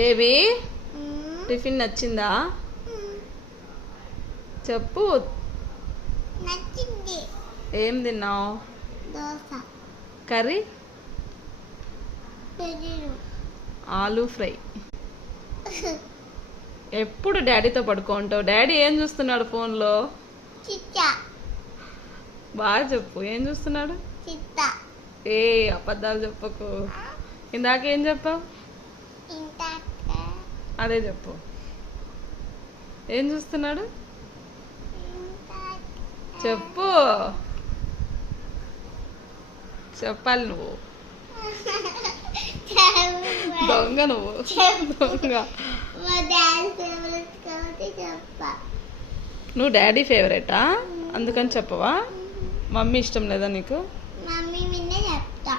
Baby tiffin నచ్చిందా? చెప్పు. నచ్చింది. ఏం తిన్నావు? దోస. కర్రీ? పెరుగు. ఆలూ ఫ్రై. ఎప్పుడు డాడీతో పడుకుంటావు? డాడీ ఏం చూస్తున్నాడు ఫోన్లో? చిట్టా. బాగా చెప్పు, ఏం చూస్తున్నాడు? చిట్టా. ఏ అబద్ధాలు చెప్పకు. ఇందాకేం చెప్పావు? అదే చెప్పు. ఏం చూస్తున్నాడు చెప్పు. చెప్పాలి నువ్వు. దొంగ నువ్వు, దొంగ. నువ్వు డాడీ ఫేవరెటా? అందుకని చెప్పవా? మమ్మీ ఇష్టం లేదా నీకు? మమ్మీ చెప్తా.